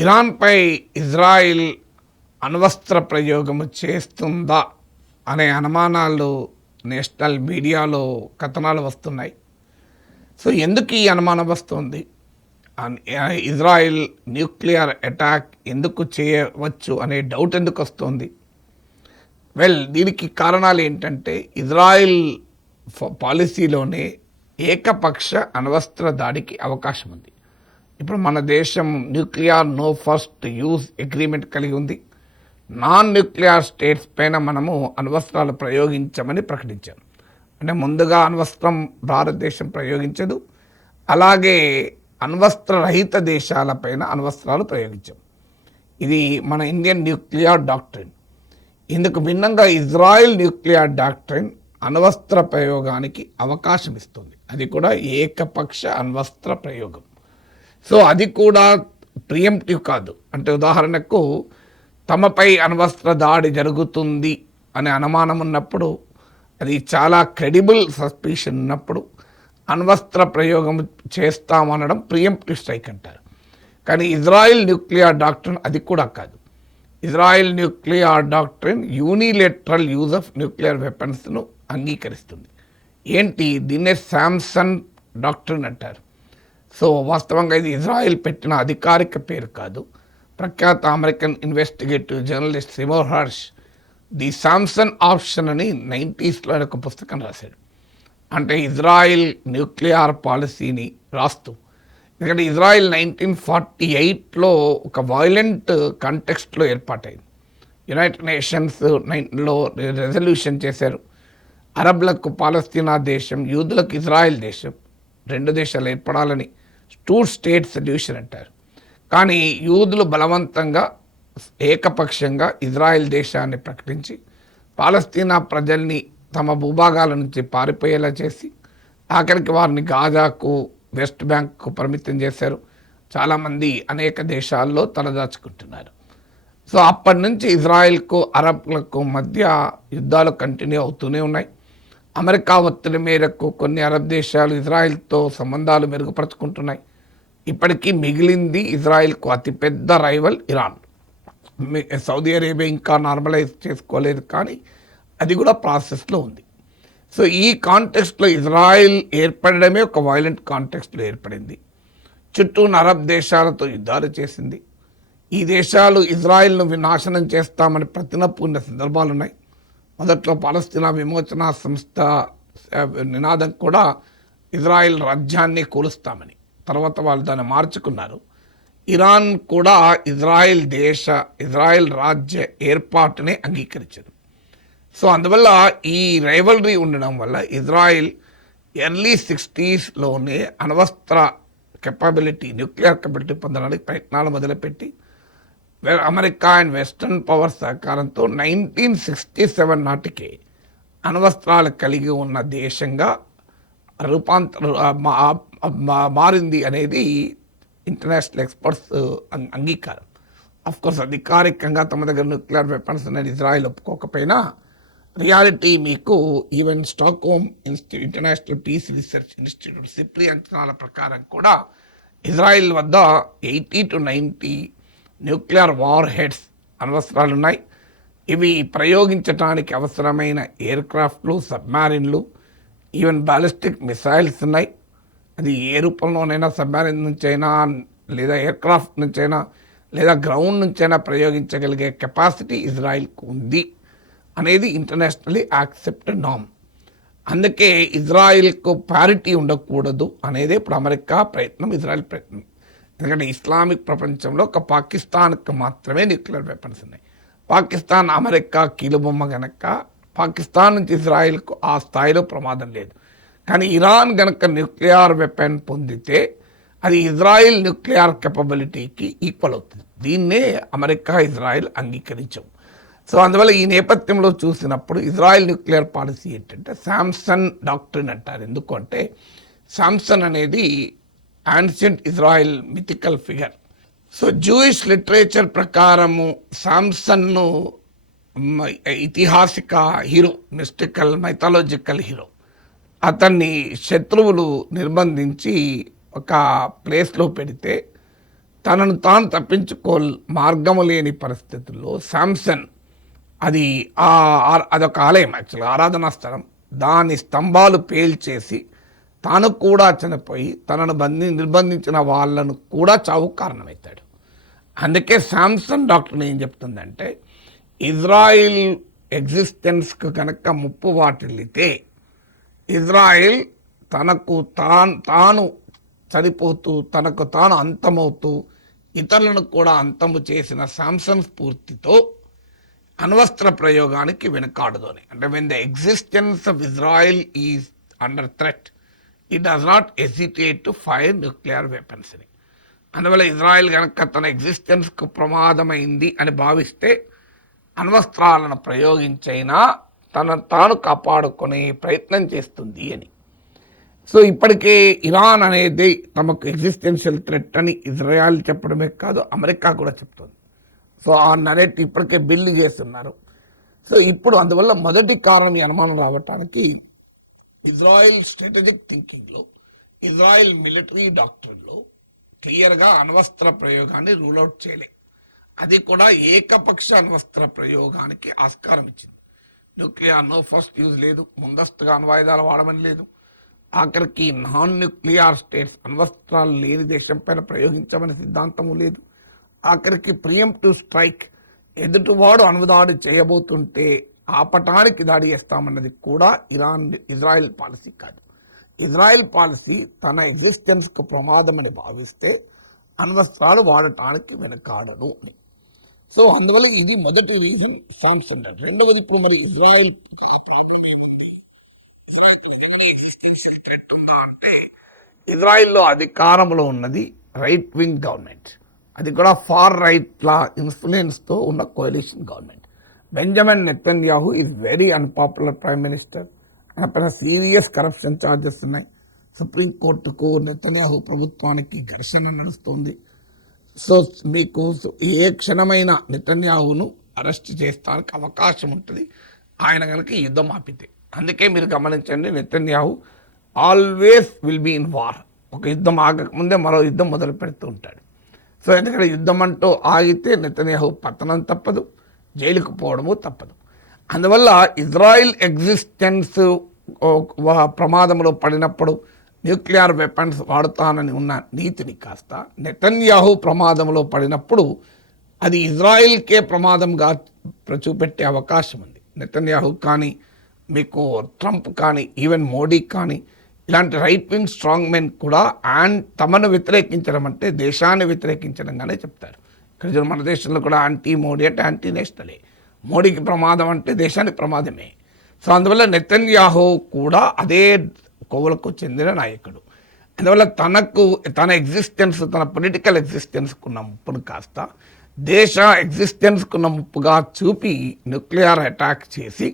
ఇరాన్పై Israel అణ్వస్త్ర ప్రయోగము చేస్తుందా అనే అనుమానాలు నేషనల్ మీడియాలో కథనాలు వస్తున్నాయి. సో ఎందుకు ఈ అనుమానం వస్తుంది? ఇజ్రాయిల్ న్యూక్లియర్ అటాక్ ఎందుకు చేయవచ్చు అనే డౌట్ ఎందుకు వస్తుంది? దీనికి కారణాలు ఏంటంటే ఇజ్రాయిల్ పాలసీలోనే ఏకపక్ష అణ్వస్త్ర దాడికి అవకాశం ఉంది. ఇప్పుడు మన దేశం nuclear no first use agreement కలిగి ఉంది. నాన్ న్యూక్లియర్ స్టేట్స్ పైన మనము అణ్వస్త్రాలు ప్రయోగించమని ప్రకటించాం. అంటే ముందుగా అణ్వస్త్రం భారతదేశం ప్రయోగించదు, అలాగే అణ్వస్త్ర రహిత దేశాలపైన అణ్వస్త్రాలు ప్రయోగించాం. ఇది మన ఇండియన్ న్యూక్లియర్ డాక్ట్రిన్. ఇందుకు భిన్నంగా ఇజ్రాయిల్ న్యూక్లియర్ డాక్ట్రిన్ అణ్వస్త్ర ప్రయోగానికి అవకాశం ఇస్తుంది. అది కూడా ఏకపక్ష అణ్వస్త్ర ప్రయోగం. సో అది కూడా ప్రియంప్టివ్ కాదు. అంటే ఉదాహరణకు తమపై అణ్వస్త్ర దాడి జరుగుతుంది అనే అనుమానం ఉన్నప్పుడు, అది చాలా క్రెడిబుల్ సస్పిషన్ ఉన్నప్పుడు అణ్వస్త్ర ప్రయోగం చేస్తామనడం ప్రియంప్టివ్ స్ట్రైక్ అంటారు. కానీ ఇజ్రాయిల్ న్యూక్లియర్ డాక్ట్రిన్ అది కూడా కాదు. Israel nuclear doctrine unilateral use of nuclear వెపన్స్ను అంగీకరిస్తుంది. ఏంటి దీన్నే శాంసన్ డాక్ట్రిన్ అంటారు. సో వాస్తవంగా ఇది ఇజ్రాయిల్ పెట్టిన అధికారిక పేరు కాదు. ప్రఖ్యాత American investigative journalist Seymour Hersh the Samson option అని 90s ఒక పుస్తకం రాశాడు. అంటే ఇజ్రాయిల్ న్యూక్లియర్ పాలసీని రాస్తూ, ఎందుకంటే ఇజ్రాయిల్ 1948లో ఒక వైలెంట్ కాంటెక్స్ట్లో ఏర్పాటైంది. యునైటెడ్ నేషన్స్లో రెజల్యూషన్ చేశారు. అరబ్లకు పాలస్తీనా దేశం, యూదులకు ఇజ్రాయిల్ దేశం, రెండు దేశాలు ఏర్పడాలని టూ స్టేట్ సొల్యూషన్ అంటారు. కానీ యూదులు బలవంతంగా ఏకపక్షంగా ఇజ్రాయెల్ దేశాన్ని ప్రకటించి పాలస్తీనా ప్రజల్ని తమ భూభాగాల నుంచి పారిపోయేలా చేసి ఆఖరికి వారిని గాజాకు, వెస్ట్ బ్యాంక్కు పరిమితం చేశారు. చాలామంది అనేక దేశాల్లో తలదాచుకుంటున్నారు. సో అప్పటి నుంచి ఇజ్రాయెల్కు అరబ్లకు మధ్య యుద్ధాలు కంటిన్యూ అవుతూనే ఉన్నాయి. అమెరికా ఒత్తిడి మేరకు కొన్ని అరబ్ దేశాలు ఇజ్రాయెల్తో సంబంధాలు మెరుగుపరుచుకుంటున్నాయి. ఇప్పటికీ మిగిలింది ఇజ్రాయెల్కు అతిపెద్ద రైవల్ ఇరాన్. సౌదీ అరేబియా ఇంకా నార్మలైజ్ చేసుకోలేదు, కానీ అది కూడా ప్రాసెస్లో ఉంది. సో ఈ కాంటెక్స్ట్లో ఇజ్రాయెల్ ఏర్పడడమే ఒక వైలెంట్ కాంటెక్స్ట్లో ఏర్పడింది. చుట్టూ అరబ్ దేశాలతో యుద్ధాలు చేసింది. ఈ దేశాలు ఇజ్రాయెల్ను వినాశనం చేస్తామని ప్రతినపూర్ణ సందర్భాలు ఉన్నాయి. మొదట్లో పాలస్తీనా విమోచన సంస్థ నినాదం కూడా ఇజ్రాయెల్ రాజ్యాన్ని కూలుస్తామని, తర్వాత వాళ్ళు దాన్ని మార్చుకున్నారు. ఇరాన్ కూడా ఇజ్రాయెల్ రాజ్య ఏర్పాటునే అంగీకరించదు. సో అందువల్ల ఈ రైవల్రీ ఉండడం వల్ల ఇజ్రాయెల్ ఎర్లీ 60sలోనే అణ్వస్త్ర కెపబిలిటీ, న్యూక్లియర్ కెపబిలిటీ పొందడానికి ప్రయత్నాలు మొదలుపెట్టి అమెరికా అండ్ వెస్ట్రన్ పవర్ సహకారంతో 1967 నాటికే అణ్వస్త్రాలు కలిగి ఉన్న దేశంగా మారింది అనేది ఇంటర్నేషనల్ ఎక్స్పర్ట్స్ అంగీకారం. అఫ్కోర్స్ అధికారికంగా తమ దగ్గర న్యూక్లియర్ వెపన్స్ అనేది ఇజ్రాయెల్ ఒప్పుకోకపోయినా రియాలిటీ మీకు even Stockholm International Peace Research Institute SIPRI అంచనాల ప్రకారం కూడా ఇజ్రాయెల్ వద్ద 80 to 90 న్యూక్లియర్ వార్ హెడ్స్ అణ్వస్త్రాలు ఉన్నాయి. ఇవి ప్రయోగించడానికి అవసరమైన ఎయిర్ క్రాఫ్ట్లు, సబ్మారిన్లు, ఈవెన్ బ్యాలిస్టిక్ మిసైల్స్ ఉన్నాయి. అది ఏ రూపంలోనైనా, సబ్మారిన్ నుంచైనా, లేదా ఎయిర్ క్రాఫ్ట్ నుంచైనా, లేదా గ్రౌండ్ నుంచైనా ప్రయోగించగలిగే కెపాసిటీ ఇజ్రాయెల్కు ఉంది అనేది ఇంటర్నేషనల్లీ యాక్సెప్టెడ్ నార్మ్. అందుకే ఇజ్రాయెల్కు ప్యారిటీ ఉండకూడదు అనేది ఇప్పుడు అమెరికా ప్రయత్నం, ఇజ్రాయెల్ ప్రయత్నం. ఎందుకంటే ఇస్లామిక్ ప్రపంచంలో ఒక పాకిస్తాన్కు మాత్రమే న్యూక్లియర్ వెపన్స్ ఉన్నాయి. పాకిస్తాన్ అమెరికా కీలుబొమ్మ గనక పాకిస్తాన్ నుంచి ఇజ్రాయెల్కు ఆ స్థాయిలో ప్రమాదం లేదు. కానీ ఇరాన్ గనక న్యూక్లియర్ వెపన్ పొందితే అది ఇజ్రాయెల్ న్యూక్లియర్ కెపబిలిటీకి ఈక్వల్ అవుతుంది. దీన్నే అమెరికా, ఇజ్రాయెల్ అంగీకరించవు. సో అందువల్ల ఈ నేపథ్యంలో చూసినప్పుడు ఇజ్రాయెల్ న్యూక్లియర్ పాలసీ ఏంటంటే శాంసన్ డాక్ట్రిన్ అంటారు. ఎందుకంటే శాంసన్ అనేది ancient Israel mythical figure. So Jewish literature ప్రకారము శాంసన్ను ఐతిహాసిక హీరో, మిస్టికల్ మైథాలజికల్ హీరో. అతన్ని శత్రువులు నిర్బంధించి ఒక ప్లేస్లో పెడితే తనను తాను తప్పించుకో మార్గము లేని పరిస్థితుల్లో శాంసన్ అదొక ఆలయం, యాక్చువల్గా ఆరాధనా స్థలం, దాని స్తంభాలు పేల్చేసి తాను కూడా చనిపోయి తనను నిర్బంధించిన వాళ్ళను కూడా చావుకు కారణమవుతాడు. అందుకే శాంసన్ డాక్టర్ ఏం చెప్తుందంటే, ఇజ్రాయిల్ ఎగ్జిస్టెన్స్కు కనుక ముప్పు వాటిల్లితే ఇజ్రాయిల్ తాను చనిపోతూ తనకు తాను అంతమవుతూ ఇతరులను కూడా అంతము చేసిన శాంసన్ స్ఫూర్తితో అణ్వస్త్ర ప్రయోగానికి వెనుకాడదు అని. అంటే when the existence of Israel is under threat, it does not hesitate to fire nuclear weapons అని. అందువల్ల ఇజ్రాయిల్ కనుక తన ఎగ్జిస్టెన్స్కు ప్రమాదమైంది అని భావిస్తే అణ్వస్త్రాలను ప్రయోగించైనా తనను తాను కాపాడుకునే ప్రయత్నం చేస్తుంది అని. సో ఇప్పటికే ఇరాన్ అనేది తమకు ఎగ్జిస్టెన్షియల్ థ్రెట్ అని ఇజ్రాయెల్ చెప్పడమే కాదు, అమెరికా కూడా చెప్తుంది. సో ఆ నరేట్ ఇప్పటికే బిల్లు చేస్తున్నారు. సో ఇప్పుడు అందువల్ల మొదటి కారణం ఈ అనుమానం రావటానికి ఇజ్రాయెల్ స్ట్రాటజిక్ థింకింగ్లో, ఇజ్రాయెల్ మిలిటరీ డాక్టరీన్లో క్లియర్గా అణ్వస్త్ర ప్రయోగాన్ని రూల్అవుట్ చేయలే. అది కూడా ఏకపక్ష అణ్వస్త్ర ప్రయోగానికి ఆస్కారం ఇచ్చింది. న్యూక్లియర్ నో ఫస్ట్ యూజ్ లేదు, ముందస్తుగా అణ్వాయుధాలు వాడమని లేదు, ఆఖరికి నాన్ న్యూక్లియర్ స్టేట్స్ అణ్వస్త్రాలు లేని దేశం పైన ప్రయోగించమని సిద్ధాంతము లేదు, ఆఖరికి ప్రియంప్టివ్ స్ట్రైక్ ఎదుటివాడు అణుదాడి చేయబోతుంటే ఆపటానికి దాడి చేస్తామన్నది కూడా ఇజ్రాయెల్ పాలసీ కాదు. ఇజ్రాయెల్ పాలసీ తన ఎగ్జిస్టెన్స్కు ప్రమాదమని భావిస్తే అణ్వస్త్రాలు వాడటానికి వెనకాడను అని. సో అందువల్ల ఇది మొదటి రీజన్ శాంసన్. రెండవది, ఇప్పుడు మరి ఇజ్రాయెల్ ఆ ప్రాబ్లం ఏముంది, ఇజ్రాయెల్కి నిజంగానే ఎగ్జిస్టెన్షియల్ థ్రెట్ ఉందా అంటే, ఇజ్రాయెల్లో అధికారంలో ఉన్నది రైట్ వింగ్ గవర్నమెంట్, అది కూడా ఫార్ రైట్ల ఇన్ఫ్లుయెన్స్తో ఉన్న coalition government. Benjamin Netanyahu is very unpopular prime minister. ఆయన పైన సీరియస్ కరప్షన్ ఛార్జెస్ ఉన్నాయి. సుప్రీంకోర్టుకు నెతన్యాహు ప్రభుత్వానికి ఘర్షణ నడుస్తుంది. సో మీకు ఏ క్షణమైన నెతన్యాహును అరెస్ట్ చేస్తానికి అవకాశం ఉంటుంది ఆయన కనుక యుద్ధం ఆపితే. అందుకే మీరు గమనించండి, Netanyahu always will be in war. ఒక యుద్ధం ఆగకముందే మరో యుద్ధం మొదలు పెడుతూ ఉంటాడు. సో ఎందుకంటే యుద్ధం అంటూ ఆగితే నెతన్యాహు పతనం తప్పదు, జైలుకు పోవడము తప్పదు. అందువల్ల ఇజ్రాయిల్ ఎగ్జిస్టెన్స్ ప్రమాదంలో పడినప్పుడు న్యూక్లియర్ వెపన్స్ వాడుతానని ఉన్న నీతిని కాస్త నెతన్యాహు ప్రమాదంలో పడినప్పుడు అది ఇజ్రాయిల్కే ప్రమాదంగా చూపెట్టే అవకాశం ఉంది. నెతన్యాహు కానీ, మీకు ట్రంప్ కానీ, ఈవెన్ మోడీ కానీ, ఇలాంటి రైట్ వింగ్ స్ట్రాంగ్ మెన్ కూడా తమను వ్యతిరేకించడం అంటే దేశాన్ని వ్యతిరేకించడంగానే చెప్తారు. ఇక్కడ మన దేశంలో కూడా యాంటీ మోడీ అంటే యాంటీ నేషనలే, మోడీకి ప్రమాదం అంటే దేశానికి ప్రమాదమే. సో అందువల్ల నెతన్యాహు కూడా అదే కోవలకు చెందిన నాయకుడు. అందువల్ల తన ఎగ్జిస్టెన్స్, తన పొలిటికల్ ఎగ్జిస్టెన్స్కున్న ముప్పును కాస్త దేశ ఎగ్జిస్టెన్స్కున్న ముప్పుగా చూపి న్యూక్లియర్ అటాక్ చేసి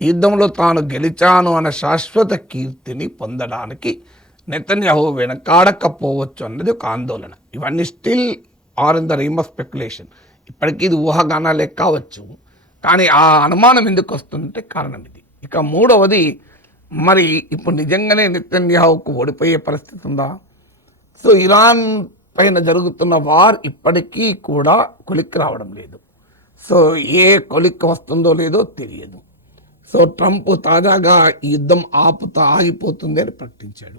యుద్ధంలో తాను గెలిచాను అన్న శాశ్వత కీర్తిని పొందడానికి నెతన్యాహు వెనకాడకపోవచ్చు అన్నది ఒక ఆందోళన. ఇవన్నీ still are in the realm of speculation. ఇప్పటికీ ఇది ఊహాగానాలే కావచ్చు, కానీ ఆ అనుమానం ఎందుకు వస్తుందంటే కారణం ఇది. ఇక మూడవది, మరి ఇప్పుడు నిజంగానే నెతన్యాహుకు ఓడిపోయే పరిస్థితి ఉందా? సో ఇరాన్ పైన జరుగుతున్న వార్ ఇప్పటికీ కూడా కొలిక్కి రావడం లేదు. సో ఏ కొలిక్కి వస్తుందో లేదో తెలియదు. సో ట్రంప్ తాజాగా ఈ యుద్ధం ఆగిపోతుంది అని ప్రకటించాడు.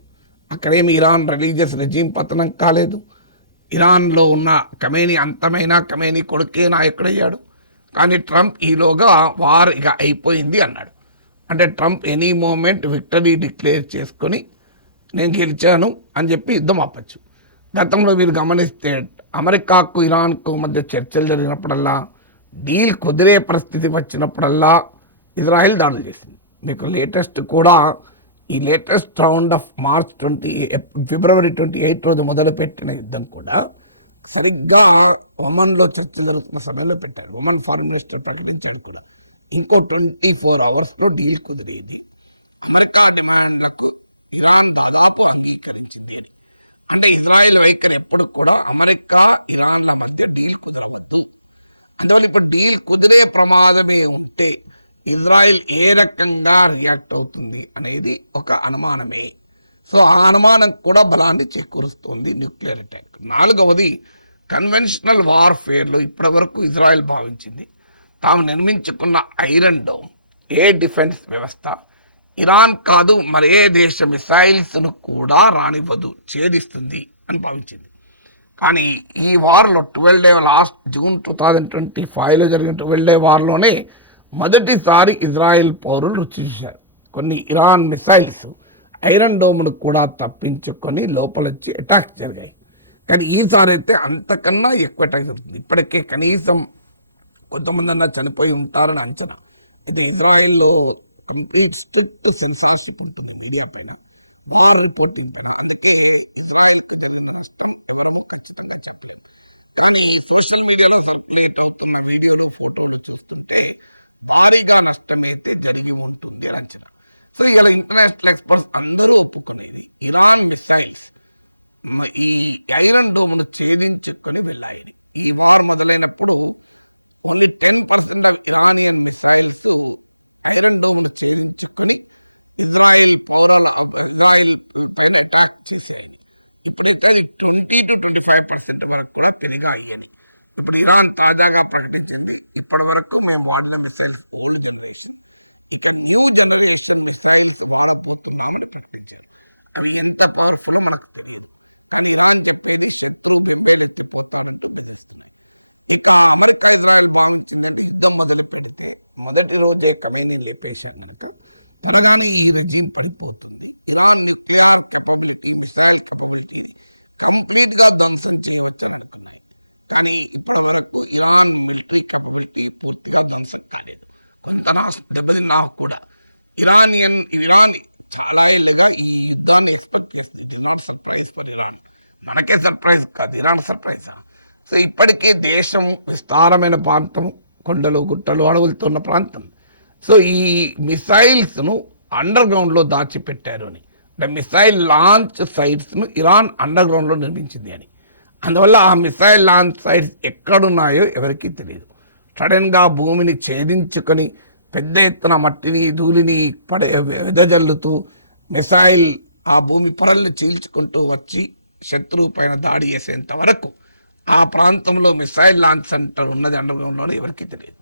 అక్కడేమి ఇరాన్ రిలీజియస్ రెజీమ్ పతనం కాలేదు. ఇరాన్లో ఉన్న ఖమేనీ అంతమైన ఖమేనీ కొడుకే నాయకుడయ్యాడు. కానీ ట్రంప్ ఈలోగా వార్ ఇక అయిపోయింది అన్నాడు. అంటే Trump any moment victory declare చేసుకొని నేను గెలిచాను అని చెప్పి యుద్ధం ఆపచ్చు. గతంలో మీరు గమనిస్తే అమెరికాకు ఇరాన్కు మధ్య చర్చలు జరిగినప్పుడల్లా, డీల్ కుదిరే పరిస్థితి వచ్చినప్పుడల్లా ఇజ్రాయెల్ దాడులు చేసింది. మీకు లేటెస్ట్ కూడా ఈ లేటెస్ట్ రౌండ్ ఆఫ్ ఫిబ్రవరి 28 రోజు మొదలుపెట్టిన యుద్ధం కూడా సరిగ్గా ఒమన్లో చర్చలు జరుగుతున్న సమయంలో పెట్టారు. ఒమన్ ఫారిన్ మినిస్టర్ ప్రకటించాడు కూడా, ఇంకో 24 అవర్స్లో డీల్ కుదిరేది. అమెరికా డిమాండ్లకు ఇరాన్ దాదాపు అంగీకరించింది అని. అంటే ఇజ్రాయెల్ వైఖరి ఎప్పుడు కూడా అమెరికా ఇరాన్ల మధ్య డీల్ కుదరవద్దు. అందువల్ల ఇప్పుడు డీల్ కుదిరే ప్రమాదమే ఉంటే ఇజ్రాయెల్ ఏ రకంగా రియాక్ట్ అవుతుంది అనేది ఒక అనుమానమే. సో ఆ అనుమానం కూడా బలాన్ని చేకూరుస్తుంది న్యూక్లియర్ అటాక్. నాలుగవది, కన్వెన్షనల్ వార్ఫేర్లో ఇప్పటివరకు ఇజ్రాయెల్ భావించింది తాము నిర్మించుకున్న ఐరన్ డోమ్ ఏ డిఫెన్స్ వ్యవస్థ ఇరాన్ కాదు మరే దేశ మిసైల్స్ను కూడా రానివ్వదు, ఛేదిస్తుంది అని భావించింది. కానీ ఈ వార్లో 12 డే లాస్ట్ జూన్ 2025లో జరిగిన 12 డే వార్లోనే మొదటిసారి ఇజ్రాయెల్ పౌరులు రుచి చూశారు. కొన్ని ఇరాన్ మిసైల్స్ ఐరన్ డోమ్ను కూడా తప్పించుకొని లోపలొచ్చి అటాక్ జరిగాయి. కానీ ఈసారి అయితే అంతకన్నా ఎక్కువ అటాక్ జరుగుతుంది. ఇప్పటికే కనీసం కొంతమంది అన్నా చనిపోయి ఉంటారని అంచనా. అయితే ఇజ్రాయెల్లో కంప్లీట్ స్ట్రిక్ట్ సెన్సార్షిప్ ఉంటుంది మీడియా పైన, వార్ రిపోర్టింగ్ పైన. అందుకే ఇజ్రాయెల్కి జరిగిన నష్టం ఎవరమూ ఖచ్చితంగా చెప్పలేము. కానీ సోషల్ మీడియాలో సర్క్యులేట్ అవుతున్న వీడియోలు ఫోటోలు చూస్తుంటే భారీగా నష్టమైతే జరిగి ఉంటుంది అని అంచనా. సో ఇలా ఇంటర్నేషనల్ ఎక్స్పర్ట్స్ అందరూ ఒప్పుకునేది ఇరాన్ మిసైల్స్ ఈ ఐరన్ డోమ్ను ఛేదించుకొని వెళ్ళాయని. ఈ వార్ మొదలైనప్పుడు only 10% of Iranian missiles iron డోమ్ను ఛేదించుకొని ఇజ్రాయెల్ పైన అటాక్ చేసాయని. ఇప్పుడైతే అది 20 to 25% వరకు కూడా పెరిగాయని. ఇప్పుడు ఇరాన్ తాజాగా ప్రకటించింది ఇప్పటి వరకు మేము వాడిన మిసైల్స్ ఓల్డ్ జనరేషన్, ఇక న్యూ జనరేషన్ మిసైల్స్ వాడబోతున్నామని ప్రకటించారు. అవి ఎంత పవర్ఫుల్లో మనకు తెలియదు. కానీ ఇరాన్ చెప్పేది శత్రువు బెంబేలెత్తిపోతాడంటూ బెదిరిస్తున్నాయి. ఇక అమెరికా ఇజ్రాయెల్ భావించిందంటే యుద్ధం మొదలు పెడితే మొదటి రోజే ఖమేనీని లేపేశాం కనుక త్వరగానే ఈ రెజీమ్ పడిపోతుంది, ఇరాన్ న్యూక్లియర్ కెపబిలిటీ మిసైల్ కెపబిలిటీని కంప్లీట్గా ధ్వంసం చేయవచ్చని అనుకున్నాయి. కానీ ఇప్పటి వరకు ఇరాన్ మిలిటరీ కెపబిలిటీ పూర్తిగా ధ్వంసం కాలేదు, కొంత దెబ్బతిన్నా కూడా. ఇరాన్ చాలా ఏళ్ళుగా ఈ యుద్ధాన్ని ఎక్స్పెక్ట్ చేస్తుంది. It is not surprise for Iran. మనకే సర్ప్రైజ్ కాదు, ఇరాన్ సర్ప్రైజా. సో ఇప్పటికే దేశం విస్తారమైన ప్రాంతం, కొండలు గుట్టలు అడవులతో ఉన్న ప్రాంతం. సో ఈ మిసైల్స్ను అండర్ గ్రౌండ్లో దాచిపెట్టారు అని, అంటే మిసైల్ లాంచ్ సైట్స్ను ఇరాన్ అండర్ గ్రౌండ్లో నిర్మించింది అని. అందువల్ల ఆ మిసైల్ లాంచ్ సైట్స్ ఎక్కడున్నాయో ఎవరికీ తెలియదు. సడన్గా భూమిని ఛేదించుకొని పెద్ద ఎత్తున మట్టిని ధూళిని వెదజల్లుతూ మిసైల్ ఆ భూమి పొరల్ని చీల్చుకుంటూ వచ్చి శత్రువు పైన దాడి చేసేంత వరకు ఆ ప్రాంతంలో మిసైల్ లాంచ్ సెంటర్ ఉన్నది అండర్ గ్రౌండ్లోనే ఎవరికీ తెలియదు.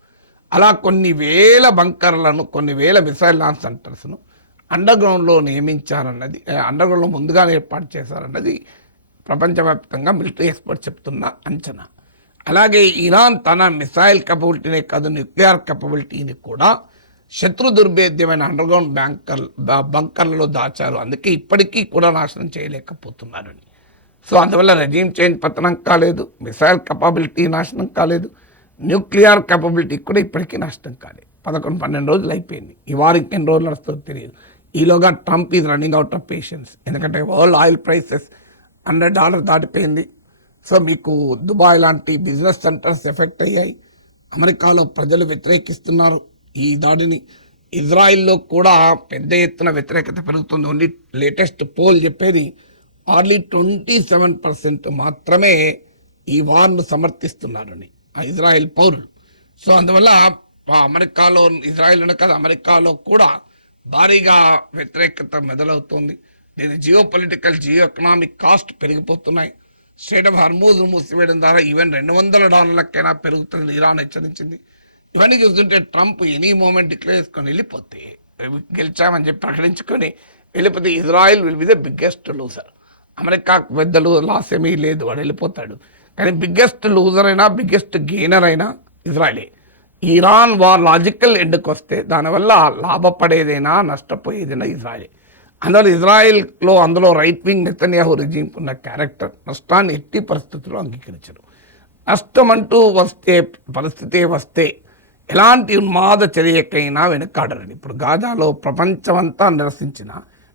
అలా కొన్ని వేల బంకర్లను, కొన్ని వేల మిసైల్ లాంచ్ సెంటర్స్ను అండర్ గ్రౌండ్లో నియమించారన్నది, అండర్ గ్రౌండ్లో ముందుగానే ఏర్పాటు చేశారన్నది ప్రపంచవ్యాప్తంగా మిలిటరీ ఎక్స్పర్ట్ చెప్తున్న అంచనా. అలాగే ఇరాన్ తన మిసైల్ కెపబిలిటీనే కాదు న్యూక్లియర్ కెపబిలిటీని కూడా శత్రు దుర్భేద్యమైన అండర్ గ్రౌండ్ బంకర్లలో దాచారు. అందుకే ఇప్పటికీ కూడా నాశనం చేయలేకపోతున్నారని. సో అందువల్ల రెజీమ్ చేంజ్ పతనం కాలేదు, మిసైల్ కెపబిలిటీ నాశనం కాలేదు, న్యూక్లియర్ కెపబిలిటీ కూడా ఇప్పటికీ నష్టం కాలేదు. 11-12 రోజులు అయిపోయింది. ఈ వారు ఇంకెన్ని రోజులు నడుస్తుందో తెలియదు. ఈలోగా Trump is running out of patience. ఎందుకంటే వరల్డ్ ఆయిల్ ప్రైసెస్ $100 దాటిపోయింది. సో మీకు దుబాయ్ లాంటి బిజినెస్ సెంటర్స్ ఎఫెక్ట్ అయ్యాయి. అమెరికాలో ప్రజలు వ్యతిరేకిస్తున్నారు ఈ దాడిని. ఇజ్రాయిల్లో కూడా పెద్ద ఎత్తున వ్యతిరేకత పెరుగుతుంది. ఓన్లీ లేటెస్ట్ పోల్ చెప్పేది ఓన్లీ 27% మాత్రమే ఈ వార్ను సమర్థిస్తున్నారని ఆ ఇజ్రాయెల్ పౌరులు. సో అందువల్ల అమెరికాలో, ఇజ్రాయెల్లోనే కాదు అమెరికాలో కూడా భారీగా వ్యతిరేకత మొదలవుతుంది. దీని జియో ఎకనామిక్ కాస్ట్ పెరిగిపోతున్నాయి. స్ట్రెయిట్ ఆఫ్ హార్మూజ్ మూసివేయడం ద్వారా ఈవెన్ $200 పెరుగుతుందని ఇరాన్ హెచ్చరించింది. ఇవన్నీ చూస్తుంటే ట్రంప్ ఎనీ మూమెంట్ డిక్లేర్ చేసుకొని వెళ్ళిపోతే, గెలిచామని చెప్పి ప్రకటించుకొని వెళ్ళిపోతే Israel will be the biggest loser. అమెరికాకు పెద్దలు లాస్ ఏమీ లేదు, వాడు వెళ్ళిపోతాడు. కానీ బిగ్గెస్ట్ లూజర్ అయినా బిగ్గెస్ట్ గెయినర్ అయినా ఇజ్రాయలే. ఇరాన్ వార్ లాజికల్ ఎండ్కి వస్తే దానివల్ల లాభపడేదైనా నష్టపోయేదైనా ఇజ్రాయలే. అందువల్ల ఇజ్రాయెల్లో అందులో రైట్ వింగ్ నెతన్యాహు రెజీమ్ ఉన్న క్యారెక్టర్ నష్టాన్ని ఎట్టి పరిస్థితుల్లో అంగీకరించరు. నష్టం అంటూ పరిస్థితి వస్తే ఎలాంటి ఉన్మాద చర్యకైనా వెనకాడరండి. ఇప్పుడు గాజాలో ప్రపంచమంతా నిరసించిన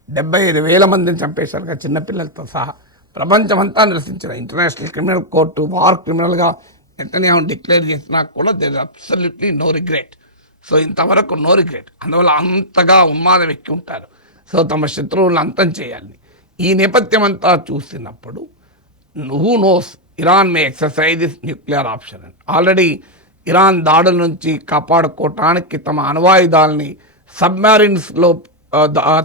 75,000 మందిని చంపేశారు కదా, చిన్నపిల్లలతో సహా. ప్రపంచమంతా నిరసించిన ఇంటర్నేషనల్ క్రిమినల్ కోర్టు వార్ క్రిమినల్గా నెతన్యాహును డిక్లేర్ చేసినా కూడా there is absolutely no regret. So ఇంతవరకు నో రిగ్రెట్. అందువల్ల అంతగా ఉన్మాదం ఎక్కి ఉంటారు. సో తమ శత్రువులను అంతం చేయాలని. ఈ నేపథ్యం అంతా చూసినప్పుడు who knows Iran May exercise this nuclear option. Already Iran దాడుల నుంచి కాపాడుకోవటానికి తమ అణ్వాయుధాలని సబ్మెరీన్స్లో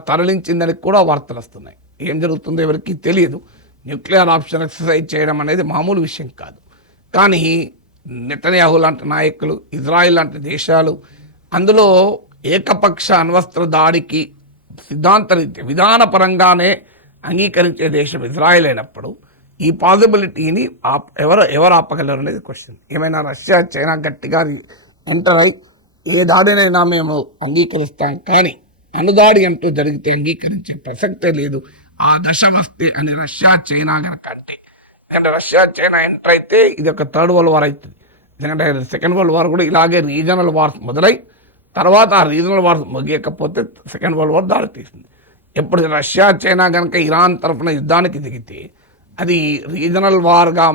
తరలించిందని కూడా వార్తలు వస్తున్నాయి. ఏం జరుగుతుందో ఎవరికి తెలియదు. న్యూక్లియర్ ఆప్షన్ ఎక్సర్సైజ్ చేయడం అనేది మామూలు విషయం కాదు. కానీ నెతన్యాహు లాంటి నాయకులు, ఇజ్రాయిల్ లాంటి దేశాలు అందులో ఏకపక్ష అణ్వస్త్ర దాడికి సిద్ధాంతరీత్యా విధానపరంగానే అంగీకరించే దేశం ఇజ్రాయిల్ అయినప్పుడు ఈ పాసిబిలిటీని ఎవరు ఆపగలరు అనేది క్వశ్చన్. ఏమైనా రష్యా, చైనా గట్టిగా ఎంటర్ అయి ఏ దాడినైనా మేము అంగీకరిస్తాం, కానీ అణుదాడి అంటూ జరిగితే అంగీకరించే ప్రసక్తే లేదు, ఆ దశ వస్తే అని రష్యా, చైనా కనుక అంటే. ఎందుకంటే రష్యా, చైనా ఎంటర్ అయితే ఇది ఒక థర్డ్ వరల్డ్ వార్ అవుతుంది. ఎందుకంటే సెకండ్ వరల్డ్ వార్ కూడా ఇలాగే రీజనల్ వార్స్ మొదలై తర్వాత ఆ రీజనల్ వార్స్ ముగియకపోతే సెకండ్ వరల్డ్ వార్ దారితీసింది. ఎప్పుడు రష్యా, చైనా కనుక ఇరాన్ తరఫున యుద్ధానికి దిగితే అది రీజనల్ వార్గా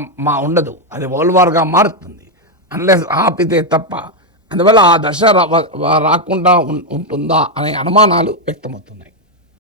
ఉండదు, అది వరల్డ్ వార్గా మారుతుంది అన్లెస్ ఆపితే తప్ప. అందువల్ల ఆ దశ రాకుండా ఉంటుందా అనే అనుమానాలు వ్యక్తమవుతున్నాయి.